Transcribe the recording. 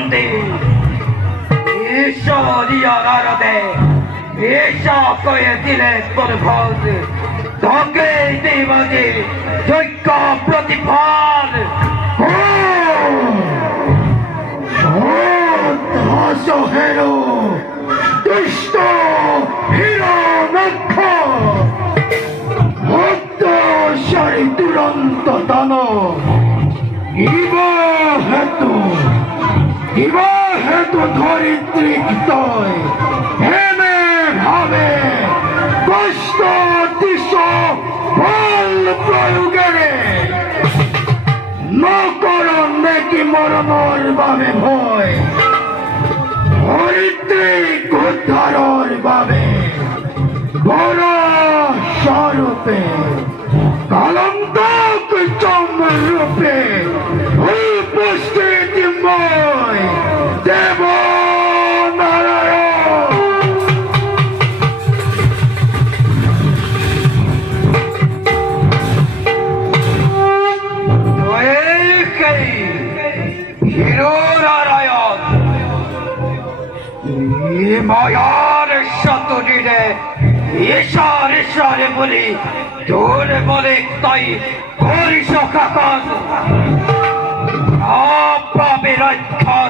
বন্দে ঈশ্বরীয় নারদে এসব করে দিলে তোর ভোজ তোকে দেব যে যোগ্য প্রতিফল হেরো দুষ্ট হিরো নক্ষ ভক্তশালী দুরন্ত দান ইবা হেতু ধরিত্রী তয় হেমে ভাবে কষ্ট দিশ ফল প্রয়োগে নকরণ নাকি মরণর ভাবে ভয় ধরিত্রিক উদ্ধারর ভাবে বড় স্বরূপে কালন্তক চমরূপে উপস্থিতিময় দেব নারায়ণ হিরো নারায়ণ মায়ার শতরে ঈশ্বরে বলি তোর বলে তাই করিস কাকান রক্ষা